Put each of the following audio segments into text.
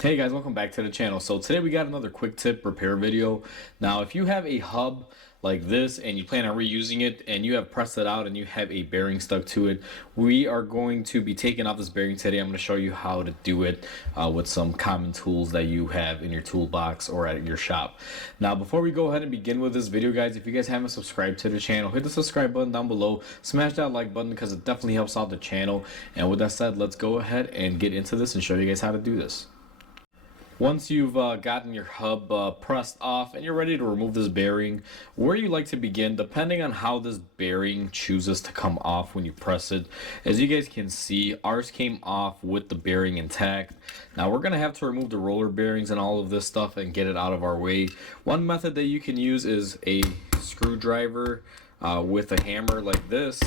Hey guys, welcome back to the channel. So today we got another quick tip repair video. Now if you have a hub like this and you plan on reusing it and you have pressed it out and you have a bearing stuck to it, we are going to be taking off this bearing today. I'm going to show you how to do it with some common tools that you have in your toolbox or at your shop. Now before we go ahead and begin with this video, guys, if you guys haven't subscribed to the channel, hit the subscribe button down below, smash that like button because it definitely helps out the channel. And with that said, let's go ahead and get into this and show you guys how to do this. Once you've gotten your hub pressed off and you're ready to remove this bearing, where you like to begin, depending on how this bearing chooses to come off when you press it. As you guys can see, ours came off with the bearing intact. Now we're going to have to remove the roller bearings and all of this stuff and get it out of our way. One method that you can use is a screwdriver with a hammer like this.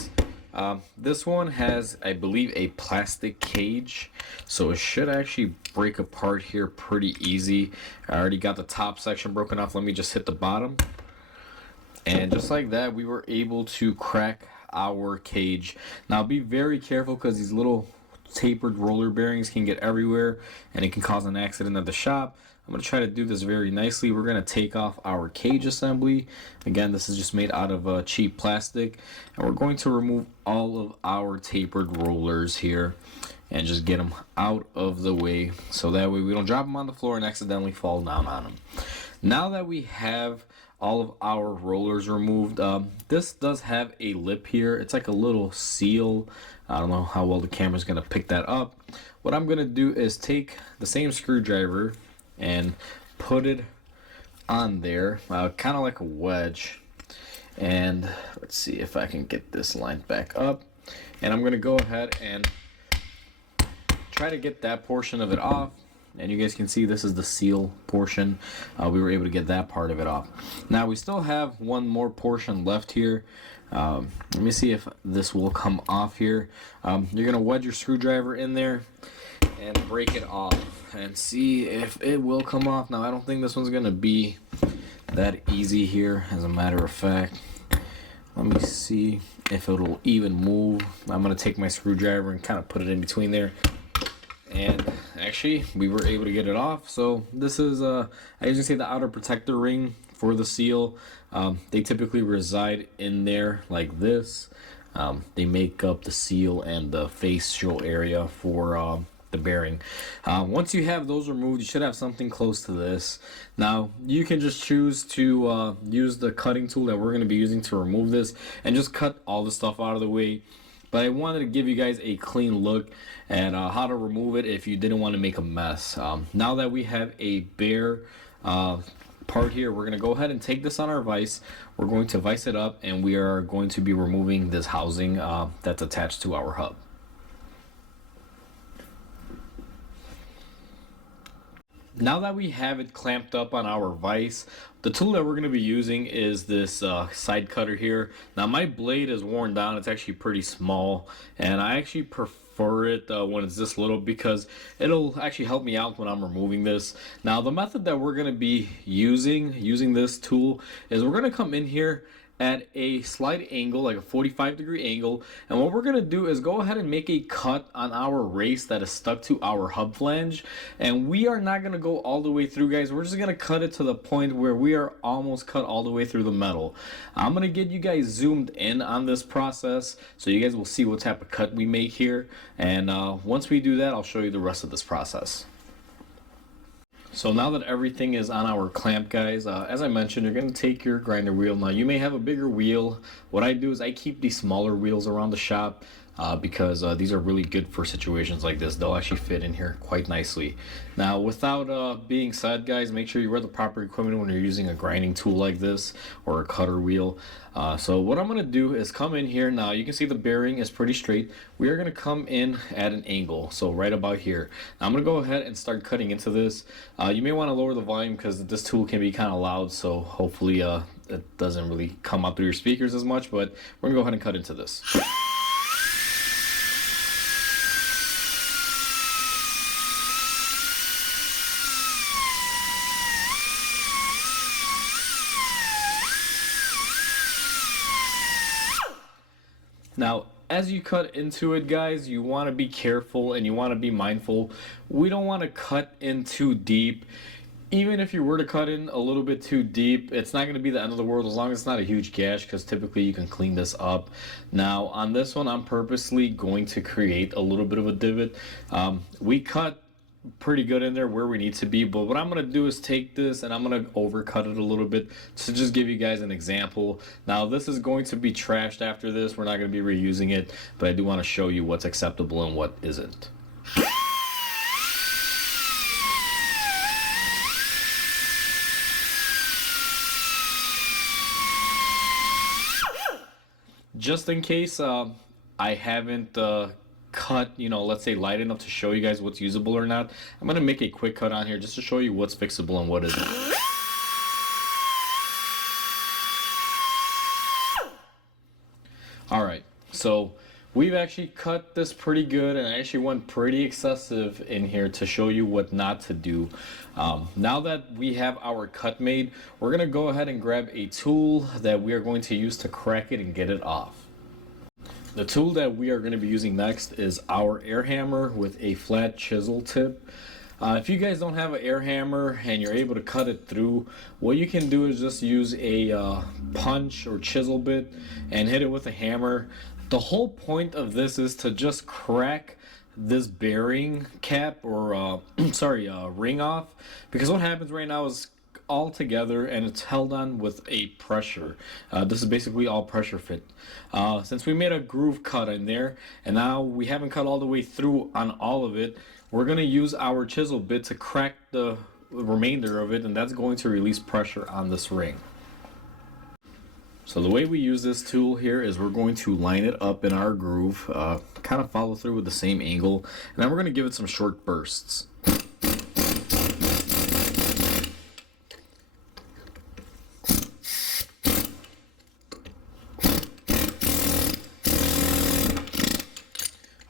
This one has, I believe, a plastic cage, so it should actually break apart here pretty easy. I already got the top section broken off. Let me just hit the bottom, and just like that, we were able to crack our cage. Now be very careful because these little tapered roller bearings can get everywhere and it can cause an accident at the shop. I'm going to try to do this very nicely. We're going to take off our cage assembly. Again, this is just made out of cheap plastic, and we're going to remove all of our tapered rollers here and just get them out of the way so that way we don't drop them on the floor and accidentally fall down on them. Now that we have all of our rollers removed, this does have a lip here. It's like a little seal. I don't know how well the camera's going to pick that up. What I'm going to do is take the same screwdriver and put it on there, kind of like a wedge. And let's see if I can get this lined back up. And I'm going to go ahead and try to get that portion of it off. And you guys can see this is the seal portion. We were able to get that part of it off. Now we still have one more portion left here. Let me see if this will come off here. You're going to wedge your screwdriver in there and break it off and see if it will come off. Now I don't think this one's going to be that easy here, as a matter of fact. Let me see if it'll even move. I'm going to take my screwdriver and kind of put it in between there. And actually, we were able to get it off. So this is, I usually say, the outer protector ring for the seal. They typically reside in there like this. They make up the seal and the facial area for the bearing. Once you have those removed, you should have something close to this. Now you can just choose to use the cutting tool that we're going to be using to remove this and just cut all the stuff out of the way. But I wanted to give you guys a clean look at how to remove it if you didn't want to make a mess. Now that we have a bare part here, we're going to go ahead and take this on our vise. We're going to vise it up, and we are going to be removing this housing that's attached to our hub. Now that we have it clamped up on our vise, the tool that we're going to be using is this side cutter here. Now my blade is worn down. It's actually pretty small, and I actually prefer it when it's this little because it'll actually help me out when I'm removing this. Now the method that we're going to be using this tool is we're going to come in here at a slight angle, like a 45-degree angle, and what we're going to do is go ahead and make a cut on our race that is stuck to our hub flange. And we are not going to go all the way through, guys. We're just going to cut it to the point where we are almost cut all the way through the metal. I'm going to get you guys zoomed in on this process so you guys will see what type of cut we make here, and once we do that, I'll show you the rest of this process. So now that everything is on our clamp, guys, as I mentioned, you're going to take your grinder wheel. Now you may have a bigger wheel. What I do is I keep these smaller wheels around the shop because these are really good for situations like this. They'll actually fit in here quite nicely. Now without being said, guys, make sure you wear the proper equipment when you're using a grinding tool like this or a cutter wheel. So what I'm going to do is come in here. Now you can see the bearing is pretty straight. We are going to come in at an angle, so right about here. Now I'm going to go ahead and start cutting into this. You may want to lower the volume because this tool can be kind of loud, so hopefully it doesn't really come out through your speakers as much, but we're going to go ahead and cut into this. Now as you cut into it, guys, you want to be careful and you want to be mindful. We don't want to cut in too deep. Even if you were to cut in a little bit too deep, it's not going to be the end of the world as long as it's not a huge gash, because typically you can clean this up. Now on this one, I'm purposely going to create a little bit of a divot. We cut pretty good in there where we need to be, but what I'm going to do is take this and I'm going to overcut it a little bit to just give you guys an example. Now this is going to be trashed after this. We're not going to be reusing it, but I do want to show you what's acceptable and what isn't. Just in case I haven't cut, let's say light enough to show you guys what's usable or not, I'm going to make a quick cut on here just to show you what's fixable and what isn't. Alright, so we've actually cut this pretty good, and I actually went pretty excessive in here to show you what not to do. Now that we have our cut made, we're going to go ahead and grab a tool that we are going to use to crack it and get it off. The tool that we are going to be using next is our air hammer with a flat chisel tip. If you guys don't have an air hammer and you're able to cut it through, what you can do is just use a punch or chisel bit and hit it with a hammer. The whole point of this is to just crack this bearing cap or ring off, because what happens right now is all together and it's held on with a pressure. This is basically all pressure fit. Since we made a groove cut in there and now we haven't cut all the way through on all of it, we're going to use our chisel bit to crack the remainder of it, and that's going to release pressure on this ring. So the way we use this tool here is we're going to line it up in our groove, kind of follow through with the same angle, and then we're going to give it some short bursts.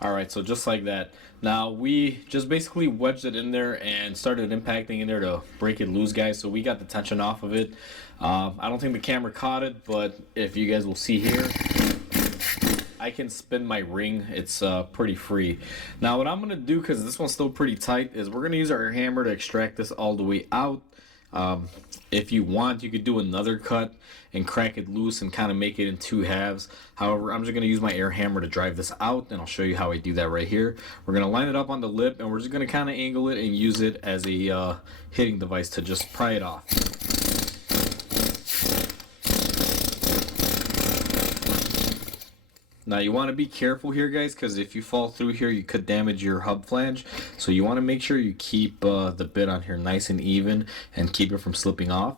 Alright, so just like that. Now we just basically wedged it in there and started impacting in there to break it loose, guys, so we got the tension off of it. I don't think the camera caught it, but if you guys will see here, I can spin my ring. It's pretty free. Now what I'm going to do, because this one's still pretty tight, is we're going to use our hammer to extract this all the way out. If you want, you could do another cut and crack it loose and kind of make it in two halves. However, I'm just going to use my air hammer to drive this out, and I'll show you how I do that right here. We're going to line it up on the lip, and we're just going to kind of angle it and use it as a hitting device to just pry it off. Now you want to be careful here, guys, because if you fall through here you could damage your hub flange, so you want to make sure you keep the bit on here nice and even and keep it from slipping off.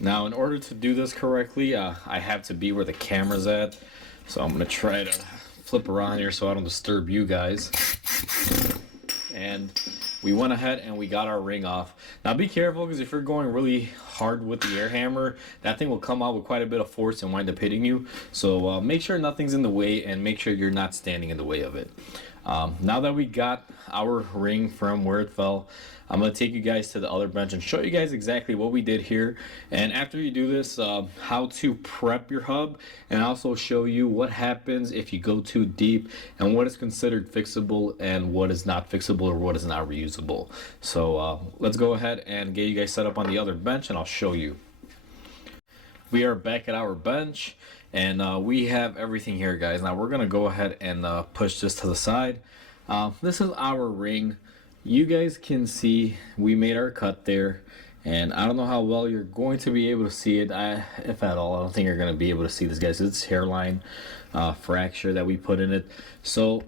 Now, in order to do this correctly, I have to be where the camera's at. So I'm going to try to flip around here so I don't disturb you guys. And we went ahead and we got our ring off. Now be careful, because if you're going really hard with the air hammer, that thing will come out with quite a bit of force and wind up hitting you. So make sure nothing's in the way and make sure you're not standing in the way of it. Now that we got our ring from where it fell, I'm going to take you guys to the other bench and show you guys exactly what we did here. And after you do this, how to prep your hub, and also show you what happens if you go too deep and what is considered fixable and what is not fixable or what is not reusable. So let's go ahead and get you guys set up on the other bench and I'll show you. We are back at our bench and we have everything here, guys. Now we're going to go ahead and push this to the side. This is our ring. You guys can see we made our cut there, and I don't know how well you're going to be able to see it, if at all. I don't think you're going to be able to see this, guys. It's hairline fracture that we put in it. So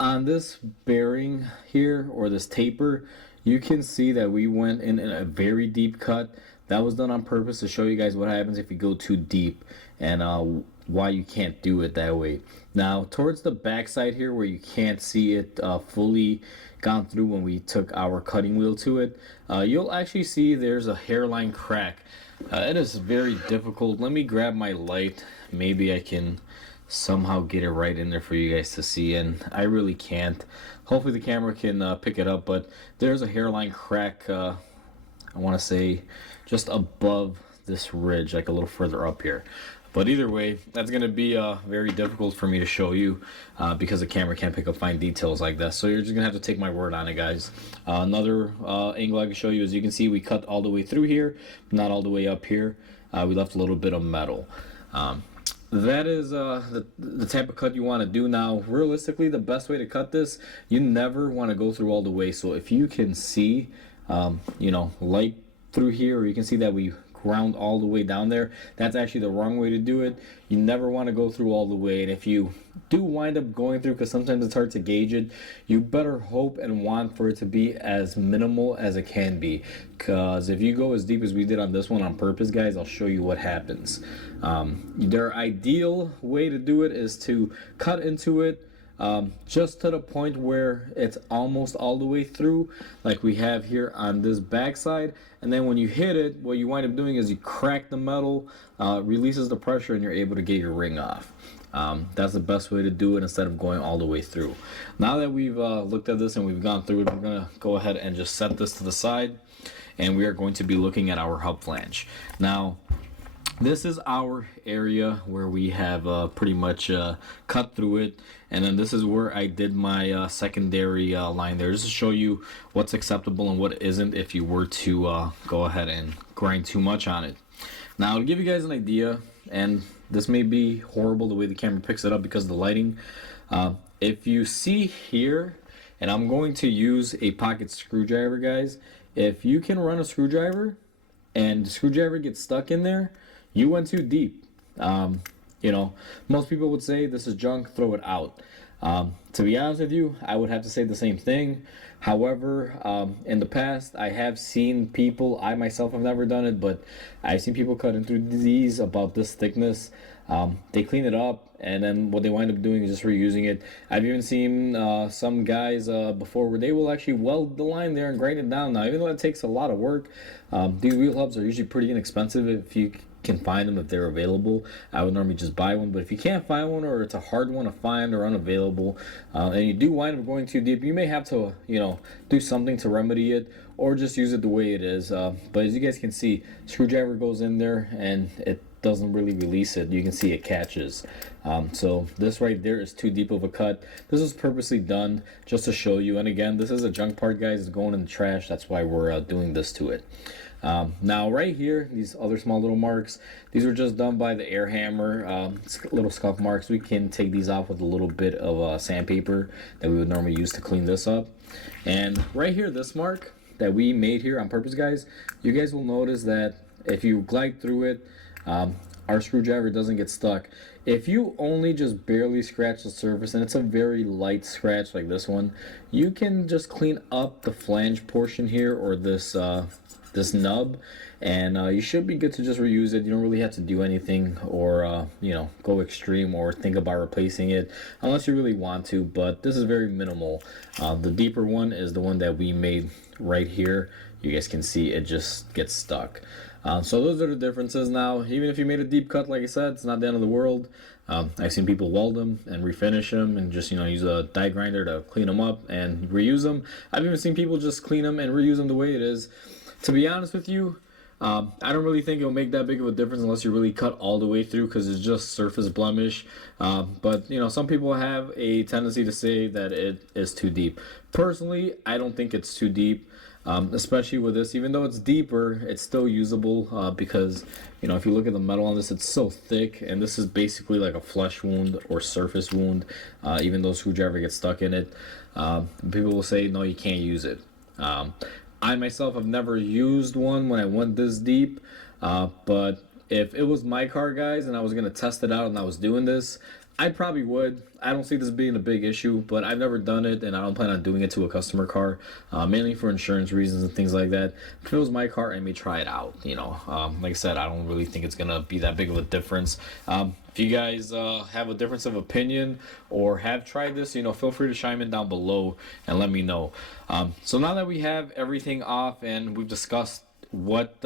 on this bearing here, or this taper, you can see that we went in a very deep cut. That was done on purpose to show you guys what happens if you go too deep. And why you can't do it that way. Now, towards the back side here, where you can't see it fully gone through when we took our cutting wheel to it, you'll actually see there's a hairline crack. It is very difficult. Let me grab my light. Maybe I can somehow get it right in there for you guys to see, and I really can't. Hopefully the camera can pick it up, but there's a hairline crack, I want to say just above this ridge, like a little further up here. But either way, that's going to be very difficult for me to show you because the camera can't pick up fine details like that. So you're just going to have to take my word on it, guys. Another angle I can show you, as you can see, we cut all the way through here, not all the way up here. We left a little bit of metal. That is the type of cut you want to do. Now, realistically, the best way to cut this, you never want to go through all the way. So if you can see, light through here, or you can see that we ground all the way down there, that's actually the wrong way to do it. You never want to go through all the way, and if you do wind up going through, because sometimes it's hard to gauge it, you better hope and want for it to be as minimal as it can be, because if you go as deep as we did on this one on purpose, guys, I'll show you what happens. Their ideal way to do it is to cut into it just to the point where it's almost all the way through, like we have here on this backside, and then when you hit it, what you wind up doing is you crack the metal, releases the pressure, and you're able to get your ring off. That's the best way to do it instead of going all the way through. Now that we've looked at this and we've gone through it, we're going to go ahead and just set this to the side, and we are going to be looking at our hub flange. Now, this is our area where we have pretty much cut through it, and then this is where I did my secondary line there, just to show you what's acceptable and what isn't if you were to go ahead and grind too much on it. Now, to give you guys an idea, and this may be horrible the way the camera picks it up because of the lighting, if you see here, and I'm going to use a pocket screwdriver, guys, if you can run a screwdriver and the screwdriver gets stuck in there, you went too deep. Most people would say this is junk, throw it out. To be honest with you, I would have to say the same thing. However, in the past, I have seen people, I myself have never done it, but I've seen people cut into these about this thickness. They clean it up, and then what they wind up doing is just reusing it. I've even seen some guys before where they will actually weld the line there and grind it down. Now, even though it takes a lot of work, these wheel hubs are usually pretty inexpensive if you can find them, if they're available. I would normally just buy one, but if you can't find one, or it's a hard one to find or unavailable, and you do wind up going too deep, you may have to do something to remedy it, or just use it the way it is. But as you guys can see, screwdriver goes in there and it doesn't really release it. You can see it catches. So this right there is too deep of a cut. This was purposely done just to show you, and again, this is a junk part, guys. It's going in the trash. That's why we're doing this to it. Now right here, these other small little marks, these were just done by the air hammer, little scuff marks. We can take these off with a little bit of sandpaper that we would normally use to clean this up. And right here, this mark that we made here on purpose, guys, you guys will notice that if you glide through it, our screwdriver doesn't get stuck. If you only just barely scratch the surface, and it's a very light scratch like this one, you can just clean up the flange portion here, or this nub, and you should be good to just reuse it. You don't really have to do anything, or go extreme or think about replacing it unless you really want to, but this is very minimal. The deeper one is the one that we made right here. You guys can see it just gets stuck. So those are the differences. Now, even if you made a deep cut, like I said, it's not the end of the world. I've seen people weld them and refinish them and just use a die grinder to clean them up and reuse them. I've even seen people just clean them and reuse them the way it is. To be honest with you, I don't really think it'll make that big of a difference unless you really cut all the way through, because it's just surface blemish. But some people have a tendency to say that it is too deep. Personally, I don't think it's too deep, especially with this. Even though it's deeper, it's still usable, because if you look at the metal on this, it's so thick, and this is basically like a flesh wound or surface wound. Even though a screwdriver gets stuck in it, people will say no, you can't use it. I myself have never used one when I went this deep, but if it was my car, guys, and I was going to test it out and I was doing this, I probably would. I don't see this being a big issue, but I've never done it, and I don't plan on doing it to a customer car, mainly for insurance reasons and things like that. If it was my car, I may try it out. Like I said, I don't really think it's gonna be that big of a difference. If you guys have a difference of opinion or have tried this, feel free to chime in down below and let me know. So now that we have everything off and we've discussed what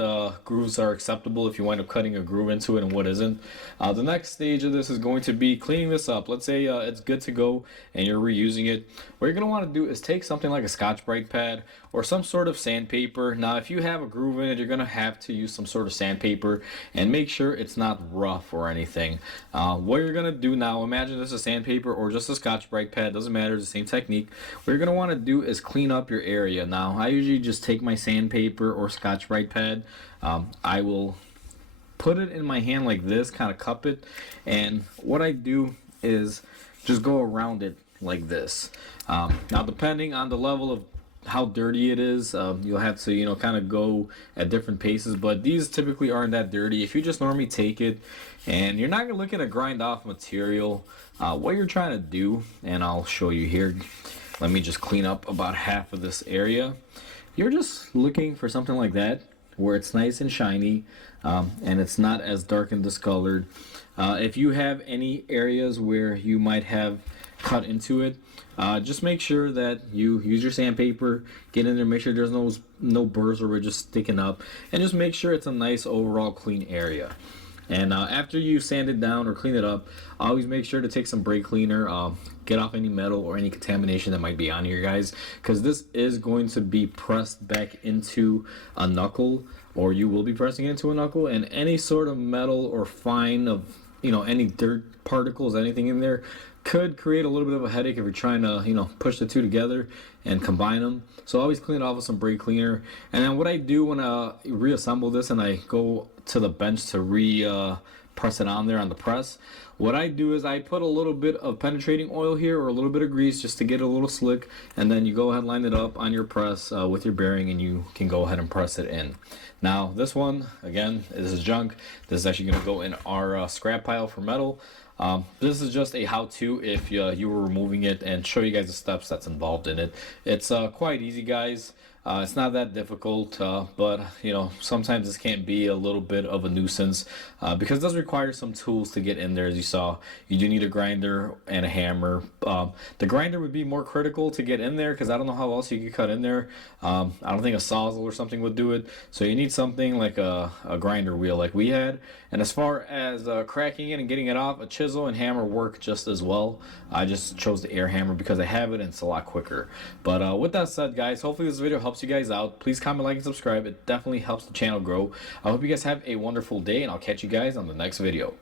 grooves are acceptable if you wind up cutting a groove into it and what isn't. The next stage of this is going to be cleaning this up. Let's say it's good to go and you're reusing it. What you're going to want to do is take something like a Scotch-Brite pad or some sort of sandpaper. Now if you have a groove in it, you're going to have to use some sort of sandpaper and make sure it's not rough or anything. What you're going to do now, imagine this is sandpaper or just a Scotch-Brite pad, doesn't matter, it's the same technique. What you're going to want to do is clean up your area. Now I usually just take my sandpaper or Scotch-Brite pad. I will put it in my hand like this, kind of cup it, and what I do is just go around it like this. Now depending on the level of how dirty it is, you'll have to kind of go at different paces, but these typically aren't that dirty. If you just normally take it and you're not looking to grind off material, what you're trying to do, and I'll show you here, let me just clean up about half of this area. You're just looking for something like that where it's nice and shiny, and it's not as dark and discolored. If you have any areas where you might have cut into it, just make sure that you use your sandpaper, get in there, make sure there's no burrs or ridges sticking up, and just make sure it's a nice overall clean area. And after you sand it down or clean it up, always make sure to take some brake cleaner, get off any metal or any contamination that might be on here, guys, because this is going to be pressed back into a knuckle, or you will be pressing into a knuckle, and any sort of metal or fine of any dirt particles, anything in there, could create a little bit of a headache if you're trying to push the two together and combine them. So always clean it off with some brake cleaner. And then what I do when I reassemble this and I go to the bench to press it on there on the press, what I do is I put a little bit of penetrating oil here or a little bit of grease just to get it a little slick, and then you go ahead and line it up on your press with your bearing, and you can go ahead and press it in. Now this one, again, this is junk. This is actually going to go in our scrap pile for metal. This is just a how-to if you were removing it, and show you guys the steps that's involved in it. It's quite easy, guys. It's not that difficult, but sometimes this can be a little bit of a nuisance because it does require some tools to get in there. As you saw, you do need a grinder and a hammer. The grinder would be more critical to get in there because I don't know how else you could cut in there. I don't think a Sawzall or something would do it. So you need something like a grinder wheel like we had. And as far as cracking it and getting it off, a chisel and hammer work just as well. I just chose the air hammer because I have it and it's a lot quicker. But with that said, guys, hopefully this video helps you guys out. Please comment, like, and subscribe. It definitely helps the channel grow. I hope you guys have a wonderful day, and I'll catch you guys on the next video.